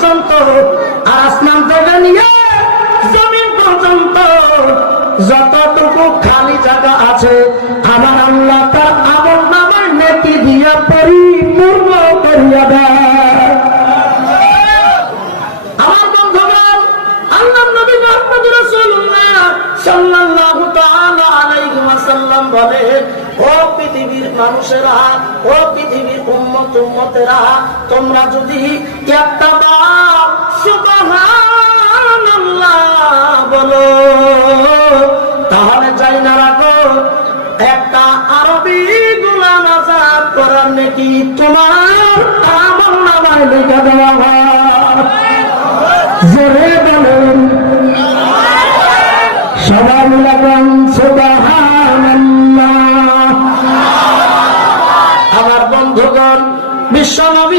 পর্যন্ত, আর আসমান থেকে নিয়ে জমিন পর্যন্ত যতটুকু খালি জায়গা আছে আমার আল্লাহ তার আমল নামার নেকি দিয়ে পরিপূর্ণ করিয়া দেয়। আমার বন্ধুগণ, আল্লাহ নবী মুহাম্মদ রাসূলুল্লাহ সাল্লাল্লাহু তাআলা আলাইহি ওয়াসাল্লাম বলে, ও পৃথিবীর মানুষেরা, ও পৃথিবীর উম্মতেরা, তোমরা যদি একটা বার সুবহানাল্লাহ বলো তাহলে যাই না রাখো একটা আরবি গোলাম আজাদ করার নাকি তোমার আমল নামায় লিখে দেওয়া হয়।